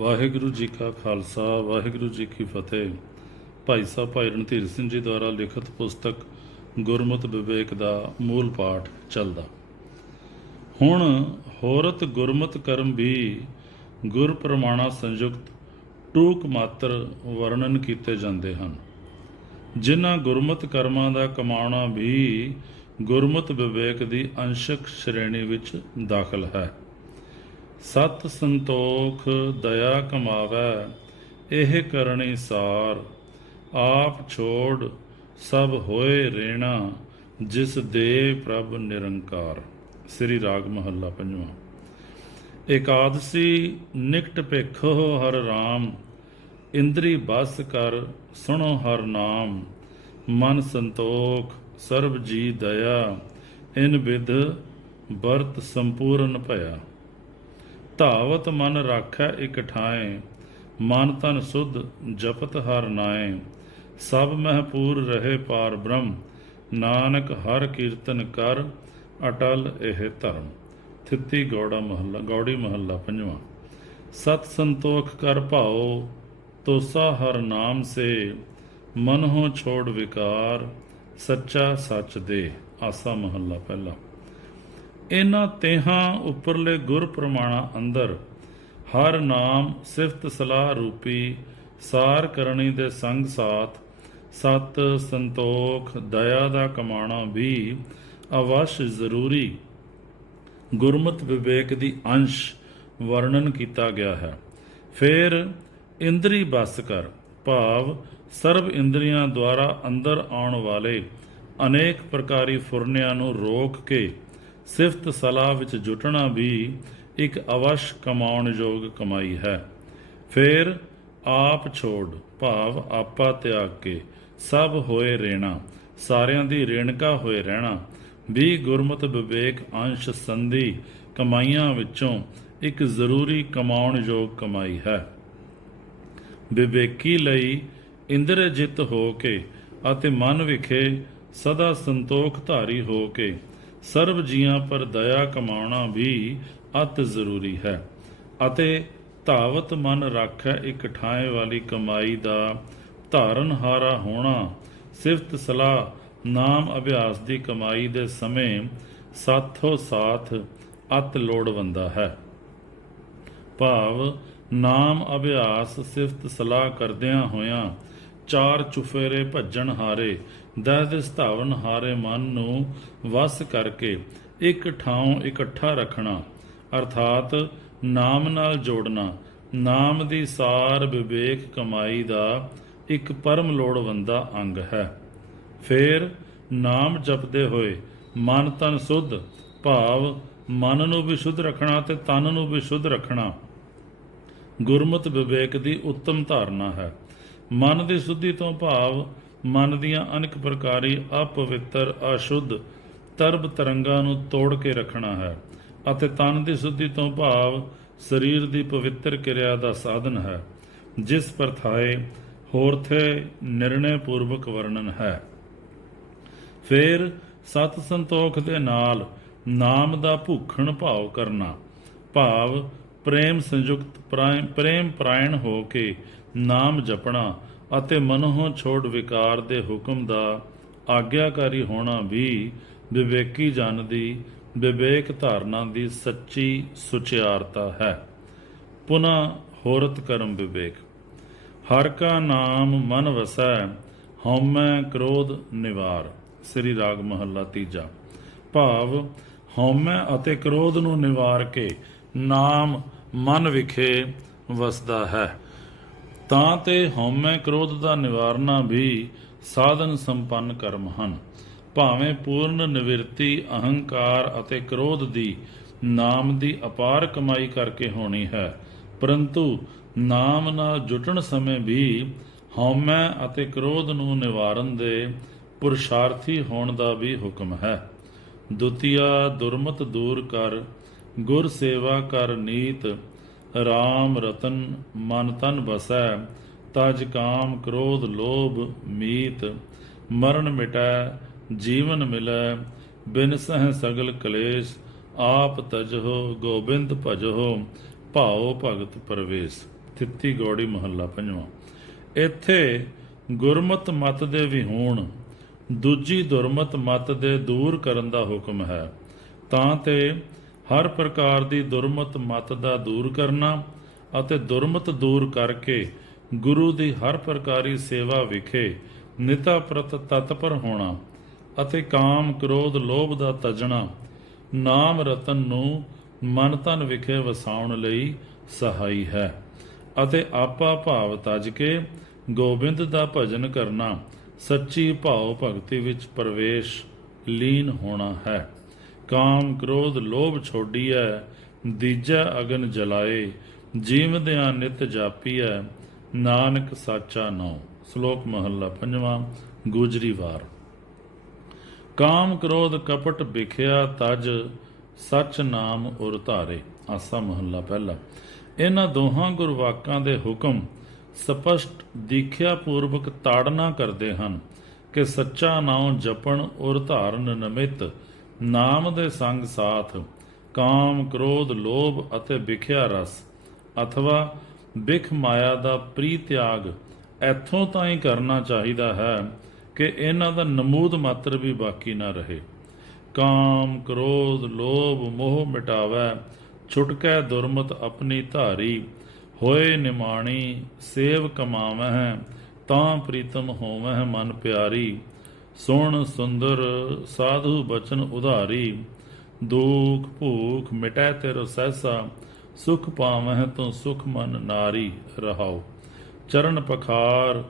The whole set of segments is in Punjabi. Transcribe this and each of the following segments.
ਵਾਹਿਗੁਰੂ ਜੀ ਕਾ ਖਾਲਸਾ, ਵਾਹਿਗੁਰੂ ਜੀ ਕੀ ਫਤਿਹ। ਭਾਈ ਸਾਹਿਬ, ਭਾਈ ਰਣਧੀਰ ਸਿੰਘ ਜੀ ਦੁਆਰਾ ਲਿਖਤ ਪੁਸਤਕ ਗੁਰਮਤਿ ਵਿਵੇਕ ਦਾ ਮੂਲ ਪਾਠ ਚੱਲਦਾ। ਹੁਣ ਹੋਰਤ ਗੁਰਮਤਿ ਕਰਮ ਵੀ ਗੁਰ ਪ੍ਰਮਾਣਾ ਸੰਯੁਕਤ ਟੂਕ ਮਾਤਰ ਵਰਣਨ ਕੀਤੇ ਜਾਂਦੇ ਹਨ। ਜਿਨ੍ਹਾਂ ਗੁਰਮਤਿ ਕਰਮਾਂ ਦਾ ਕਮਾਉਣਾ ਵੀ ਗੁਰਮਤਿ ਵਿਵੇਕ ਦੀ ਅੰਸ਼ਕ ਸ਼੍ਰੇਣੀ ਵਿੱਚ ਦਾਖਲ ਹੈ। ਸਤ ਸੰਤੋਖ ਦਇਆ ਕਮਾਵੈ, ਇਹ ਕਰਨੀ ਸਾਰ। ਆਪ ਛੋੜ ਸਭ ਹੋਏ ਰੇਣਾ, ਜਿਸ ਦੇ ਪ੍ਰਭ ਨਿਰੰਕਾਰ। ਸ੍ਰੀ ਰਾਗ ਮਹੱਲਾ ਪੰਜਵਾਂ। ਏਕਾਦਸੀ ਨਿਕਟ ਭੇਖੋ ਹਰ ਰਾਮ। ਇੰਦਰੀ ਬਸ ਕਰ ਸੁਣੋ ਹਰ ਨਾਮ। ਮਨ ਸੰਤੋਖ, ਸਰਬ ਜੀ ਦਇਆ। ਇਨ ਵਿਦ ਵਰਤ ਸੰਪੂਰਨ ਭਇਆ। ਧਾਵਤ ਮਨ ਰਾਖੈ ਇਕ ਠਾਏ, ਮਨ ਤਨ ਸੁਧ ਜਪਤ ਹਰ ਨਾਏ। ਸਭ ਮਹਪੂਰ ਰਹੇ ਪਾਰ ਬ੍ਰਹਮ, ਨਾਨਕ ਹਰ ਕੀਰਤਨ ਕਰ ਅਟਲ ਇਹ ਧਰਮ। ਥਿੱਤੀ ਗੌੜਾ ਮਹੱਲਾ, ਗੌੜੀ ਮਹੱਲਾ ਪੰਜਵਾਂ। ਸਤ ਸੰਤੋਖ ਕਰ ਭਾਓ ਤੋਸਾ ਹਰ ਨਾਮ ਸੇ ਮਨ ਹੋ ਛੋੜ ਵਿਕਾਰ, ਸੱਚਾ ਸੱਚ ਦੇ ਆਸਾ ਮਹੱਲਾ ਪਹਿਲਾ। ਇਹਨਾਂ ਤੇਹਾਂ ਉੱਪਰਲੇ ਗੁਰ ਪ੍ਰਮਾਣਾ ਅੰਦਰ ਹਰ ਨਾਮ ਸਿਫਤ ਸਲਾਹ ਰੂਪੀ ਸਾਰ ਕਰਨੀ ਦੇ ਸੰਗ ਸਾਥ, ਸਤ ਸੰਤੋਖ ਦਇਆ ਦਾ ਕਮਾਣਾ ਵੀ ਅਵਸ਼ ਜ਼ਰੂਰੀ। ਗੁਰਮਤ ਵਿਵੇਕ ਦੀ ਅੰਸ਼ ਵਰਣਨ ਕੀਤਾ ਗਿਆ ਹੈ। ਫਿਰ ਇੰਦਰੀ ਬਸ ਕਰ, ਭਾਵ ਸਰਬ ਇੰਦਰੀਆਂ ਦੁਆਰਾ ਅੰਦਰ ਆਉਣ ਵਾਲੇ ਅਨੇਕ ਪ੍ਰਕਾਰੀ ਫੁਰਨਿਆਂ ਨੂੰ ਰੋਕ ਕੇ ਸਿਫਤ ਸਲਾਹ ਵਿੱਚ ਜੁਟਣਾ ਵੀ ਇੱਕ ਅਵਸ਼ ਕਮਾਉਣ ਯੋਗ ਕਮਾਈ ਹੈ। ਫਿਰ ਆਪ ਛੋੜ, ਭਾਵ ਆਪਾ ਤਿਆਗ ਕੇ ਸਭ ਹੋਏ ਰਹਿਣਾ, ਸਾਰਿਆਂ ਦੀ ਰੇਣਕਾ ਹੋਏ ਰਹਿਣਾ, ਵੀ ਗੁਰਮਤਿ ਵਿਵੇਕ ਅੰਸ਼ ਸੰਧੀ ਕਮਾਈਆਂ ਵਿੱਚੋਂ ਇੱਕ ਜ਼ਰੂਰੀ ਕਮਾਉਣ ਯੋਗ ਕਮਾਈ ਹੈ। ਵਿਵੇਕੀ ਲਈ ਇੰਦਰਜਿੱਤ ਹੋ ਕੇ ਅਤੇ ਮਨ ਵਿਖੇ ਸਦਾ ਸੰਤੋਖ ਧਾਰੀ ਹੋ ਕੇ ਸਰਬ ਜੀਆਂ ਪਰ ਦਇਆ ਕਮਾਉਣਾ ਵੀ ਅਤ ਜ਼ਰੂਰੀ ਹੈ। ਅਤੇ ਧਾਵਤ ਮਨ ਰੱਖੈ ਇੱਕ ਠਾਏ ਵਾਲੀ ਕਮਾਈ ਦਾ ਧਾਰਨ ਹਾਰਾ ਹੋਣਾ, ਸਿਫਤ ਸਲਾਹ, ਨਾਮ ਅਭਿਆਸ ਦੀ ਕਮਾਈ ਦੇ ਸਮੇਂ ਸਾਥੋ ਸਾਥ ਅਤ ਲੋੜਵੰਦਾ ਹੈ। ਭਾਵ, ਨਾਮ ਅਭਿਆਸ ਸਿਫਤ ਸਲਾਹ ਕਰਦਿਆਂ ਹੋਇਆਂ ਚਾਰ ਚੁਫੇਰੇ ਭੱਜਣ ਹਾਰੇ ਦਹਿ ਸਤਾਵਨ ਹਾਰੇ ਮਨ ਨੂੰ ਵਸ ਕਰਕੇ ਇੱਕ ਠਾਉ ਇਕੱਠਾ ਰੱਖਣਾ, ਅਰਥਾਤ ਨਾਮ ਨਾਲ ਜੋੜਨਾ, ਨਾਮ ਦੀ ਸਾਰ ਵਿਵੇਕ ਕਮਾਈ ਦਾ ਇੱਕ ਪਰਮ ਲੋੜਵੰਦਾ ਅੰਗ ਹੈ। ਫਿਰ ਨਾਮ ਜਪਦੇ ਹੋਏ ਮਨ ਤਨ ਸੁਧ, ਭਾਵ ਮਨ ਨੂੰ ਵੀ ਸ਼ੁੱਧ ਰੱਖਣਾ ਤੇ ਤਨ ਨੂੰ ਵੀ ਸ਼ੁੱਧ ਰੱਖਣਾ। ਗੁਰਮਤ ਵਿਵੇਕ ਦੀ ਉੱਤਮ ਧਾਰਨਾ ਹੈ। ਮਨ ਦੀ ਸੁੱਧੀ ਤੋਂ ਭਾਵ ਮਨ ਦੀਆਂ ਅਨੇਕ ਪ੍ਰਕਾਰੀ ਅਪਵਿੱਤਰ, ਅਸ਼ੁੱਧ ਤਰਬ ਤਰੰਗਾਂ ਨੂੰ ਤੋੜ ਕੇ ਰੱਖਣਾ ਹੈ ਅਤੇ ਤਨ ਦੀ ਸੁੱਧੀ ਤੋਂ ਭਾਵ ਸਰੀਰ ਦੀ ਪਵਿੱਤਰ ਕਿਰਿਆ ਦਾ ਸਾਧਨ ਹੈ, ਜਿਸ ਪਰਥਾਏ ਹੋਰਥੇ ਨਿਰਣੈ ਪੂਰਵਕ ਵਰਣਨ ਹੈ। ਫਿਰ ਸਤ ਸੰਤੋਖ ਦੇ ਨਾਲ ਨਾਮ ਦਾ ਭੂਖਣ ਭਾਵ ਕਰਨਾ, ਭਾਵ ਪ੍ਰੇਮ ਸੰਯੁਕਤ ਪ੍ਰੇਮ ਪ੍ਰਾਇਣ ਹੋ ਕੇ ਨਾਮ ਜਪਣਾ ਅਤੇ ਮਨੋਂ ਛੋੜ ਵਿਕਾਰ ਦੇ ਹੁਕਮ ਦਾ ਆਗਿਆਕਾਰੀ ਹੋਣਾ ਵੀ ਵਿਵੇਕੀ ਜਨ ਦੀ ਵਿਵੇਕ ਧਾਰਨਾ ਦੀ ਸੱਚੀ ਸੁਚਿਆਰਤਾ ਹੈ। ਪੁਨਾ ਹੋਰਤ ਕਰਮ ਵਿਵੇਕ। ਹਰ ਕਾ ਨਾਮ ਮਨ ਵਸੈ, ਹਉਮੈ ਕ੍ਰੋਧ ਨਿਵਾਰ। ਸ੍ਰੀ ਰਾਗ ਮਹੱਲਾ ਤੀਜਾ। ਭਾਵ, ਹਉਮੈ ਅਤੇ ਕ੍ਰੋਧ ਨੂੰ ਨਿਵਾਰ ਕੇ ਨਾਮ ਮਨ ਵਿਖੇ ਵਸਦਾ ਹੈ। ਤਾਂ ਤੇ ਹਉਮੈ ਕ੍ਰੋਧ ਦਾ ਨਿਵਾਰਨਾ ਵੀ ਸਾਧਨ ਸੰਪੰਨ ਕਰਮ ਹਨ। ਭਾਵੇਂ ਪੂਰਨ ਨਿਵਰਤੀ, ਅਹੰਕਾਰ ਅਤੇ ਕ੍ਰੋਧ ਦੀ ਨਾਮ ਦੀ ਅਪਾਰ ਕਮਾਈ ਕਰਕੇ ਹੋਣੀ ਹੈ, ਪਰੰਤੂ ਨਾਮ ਨਾਲ ਜੁਟਣ ਸਮੇਂ ਵੀ ਹਉਮੈ ਅਤੇ ਕ੍ਰੋਧ ਨੂੰ ਨਿਵਾਰਨ ਦੇ ਪੁਰਸ਼ਾਰਥੀ ਹੋਣ ਦਾ ਵੀ ਹੁਕਮ ਹੈ। ਦੁਤੀਆ ਦੁਰਮਤ ਦੂਰ ਕਰ, ਗੁਰ ਸੇਵਾ ਕਰ ਨੀਤ RAM ਰਤਨ ਮਨ ਤਨ ਬਸੈ ਤਜ ਕਾਮ ਕ੍ਰੋਧ ਲੋਭ ਮੀਤ, ਮਰਨ ਮਿਟੈ, ਜੀਵਨ ਮਿਲੈ, ਬਿਨ ਸਹਿ ਸਗਲ ਕਲੇਸ਼, ਆਪ ਤਜਹੁ, ਗੋਬਿੰਦ ਭਜਹੁ, ਭਾਉ ਭਗਤ ਪਰਵੇਸ਼। ਤਿੱਤੀ ਗੌੜੀ ਮਹੱਲਾ ਪੰਜਵਾਂ। ਇੱਥੇ ਗੁਰਮਤ ਮਤ ਦੇ ਵਿਹੂਣ ਦੂਜੀ ਦੁਰਮਤ ਮਤ ਦੇ ਦੂਰ ਕਰਨ ਦਾ ਹੁਕਮ ਹੈ। ਤਾਂ ਤੇ ਹਰ ਪ੍ਰਕਾਰ ਦੀ ਦੁਰਮਤ ਮਤ ਦਾ ਦੂਰ ਕਰਨਾ ਅਤੇ ਦੁਰਮਤ ਦੂਰ ਕਰਕੇ ਗੁਰੂ ਦੀ ਹਰ ਪ੍ਰਕਾਰੀ ਸੇਵਾ ਵਿਖੇ ਨਿਤਾ ਪ੍ਰਤ ਤਤਪਰ ਹੋਣਾ ਅਤੇ ਕਾਮ ਕ੍ਰੋਧ ਲੋਭ ਦਾ ਤਜਣਾ, ਨਾਮ ਰਤਨ ਨੂੰ ਮਨ ਤਨ ਵਿਖੇ ਵਸਾਉਣ ਲਈ ਸਹਾਈ ਹੈ ਅਤੇ ਆਪਾ ਭਾਵ ਤਜ ਕੇ ਗੋਬਿੰਦ ਦਾ ਭਜਨ ਕਰਨਾ, ਸੱਚੀ ਭਾਵ ਭਗਤੀ ਵਿੱਚ ਪ੍ਰਵੇਸ਼ ਲੀਨ ਹੋਣਾ ਹੈ। ਕਾਮ ਕ੍ਰੋਧ ਲੋਭ ਛੋਡੀਐ, ਦੀਜਾ ਅਗਨ ਜਲਾਏ, ਜੀਵਦਿਆਂ ਨਿਤ ਜਾਪੀਐ, ਨਾਨਕ ਸਾਚਾ ਨੋ ਸ਼ਲੋਕ ਮਹੱਲਾ ਪੰਜਵਾਂ, ਗੁਜਰੀ ਵਾਰ। ਕਾਮ ਕ੍ਰੋਧ ਕਪਟ ਵਿਖਿਆ ਤਜ, ਸਚ ਨਾਮ ਉਰ ਧਾਰੇ। ਆਸਾ ਮਹੱਲਾ ਪਹਿਲਾ। ਇਹਨਾਂ ਦੋਹਾਂ ਗੁਰਵਾਕਾਂ ਦੇ ਹੁਕਮ ਸਪਸ਼ਟ ਦੀਖਿਆ ਪੂਰਵਕ ਤਾੜਨਾ ਕਰਦੇ ਹਨ ਕਿ ਸੱਚਾ ਨਾਮ ਜਪਣ ਉਰ ਧਾਰਨ ਨਿਮਿਤ ਨਾਮ ਦੇ ਸੰਗ ਸਾਥ, ਕਾਮ, ਕ੍ਰੋਧ, ਲੋਭ ਅਤੇ ਵਿਖਿਆ ਰਸ। ਅਥਵਾ ਵਿਖ ਮਾਇਆ ਦਾ ਪ੍ਰੀ ਤਿਆਗ ਇੱਥੋਂ ਤਾਂ ਹੀ ਕਰਨਾ ਚਾਹੀਦਾ ਹੈ ਕਿ ਇਹਨਾਂ ਦਾ ਨਮੂਦ ਮਾਤਰ ਵੀ ਬਾਕੀ ਨਾ ਰਹੇ। ਕਾਮ, ਕ੍ਰੋਧ, ਲੋਭ, ਮੋਹ ਮਿਟਾਵੈ, ਛੁਟਕੈ ਦੁਰਮਤ ਆਪਣੀ ਧਾਰੀ। ਹੋਏ ਨਿਮਾਣੀ, ਸੇਵ ਕਮਾਵਹਿ, ਤਾਂ ਪ੍ਰੀਤਮ ਹੋਵਹਿ ਮਨ ਪਿਆਰੀ। ਸੁਣ ਸੁੰਦਰ ਸਾਧੂ ਬਚਨ ਉਧਾਰੀ, ਦੁਖ ਭੂਖ ਮਿਟੈ ਤੇਰੋ ਸਹਿਸਾ, ਸੁਖ ਪਾਵਹਿ ਤੂੰ ਸੁਖ ਮਨ ਨਾਰੀ ਰਹਾਉ। ਚਰਨ ਪਖਾਰ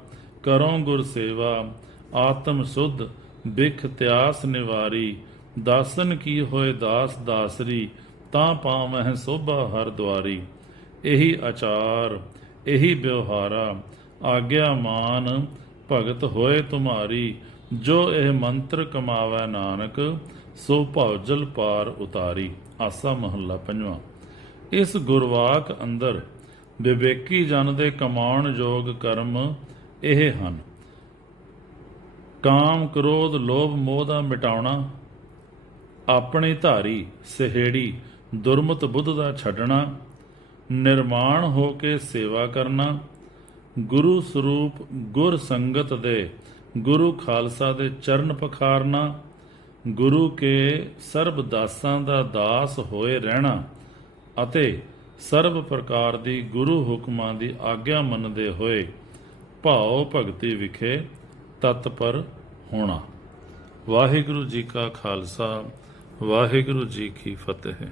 ਕਰੋ ਗੁਰ ਸੇਵਾ, ਆਤਮ ਸੁਧ ਬਿਖ ਤਿਆਸ ਨਿਵਾਰੀ। ਦਾਸਨ ਕੀ ਹੋਏ ਦਾਸ ਦਾਸਰੀ, ਤਾਂ ਪਾਵਹਿ ਸੋਭਾ ਹਰ ਦੁਆਰੀ। ਇਹੀ ਆਚਾਰ, ਇਹੀ ਵਿਵਹਾਰਾ, ਆਗਿਆ ਮਾਨ ਭਗਤ ਹੋਏ ਤੁਮਾਰੀ। ਜੋ ਇਹ ਮੰਤਰ ਕਮਾਵੈ ਨਾਨਕ, ਸੋ ਭਉਜਲ ਪਾਰ ਉਤਾਰੀ, ਆਸਾ ਮਹੱਲਾ ਪੰਜਵਾਂ। ਇਸ ਗੁਰਵਾਕ ਅੰਦਰ ਵਿਵੇਕੀ ਜਨ ਦੇ ਕਮਾਉਣ ਯੋਗ ਕਰਮ ਇਹ ਹਨ। ਕਾਮ ਕ੍ਰੋਧ ਲੋਭ ਮੋਹ ਦਾ ਮਿਟਾਉਣਾ, ਆਪਣੀ ਧਾਰੀ ਸਹੇੜੀ ਦੁਰਮਤ ਬੁੱਧ ਦਾ ਛੱਡਣਾ, ਨਿਰਮਾਣ ਹੋ ਕੇ ਸੇਵਾ ਕਰਨਾ, ਗੁਰੂ ਸਰੂਪ ਗੁਰ ਸੰਗਤ ਦੇ ਗੁਰੂ ਖਾਲਸਾ ਦੇ ਚਰਨ ਪਖਾਰਨਾ, ਗੁਰੂ ਕੇ ਸਰਬ ਦਾਸਾਂ ਦਾ ਦਾਸ ਹੋਏ ਰਹਿਣਾ ਅਤੇ ਸਰਬ ਪ੍ਰਕਾਰ ਦੀ ਗੁਰੂ ਹੁਕਮਾਂ ਦੀ ਆਗਿਆ ਮੰਨਦੇ ਹੋਏ ਭਾਉ ਭਗਤੀ ਵਿਖੇ ਤਤਪਰ ਹੋਣਾ। ਵਾਹਿਗੁਰੂ ਜੀ ਕਾ ਖਾਲਸਾ, ਵਾਹਿਗੁਰੂ ਜੀ ਕੀ ਫਤਿਹ।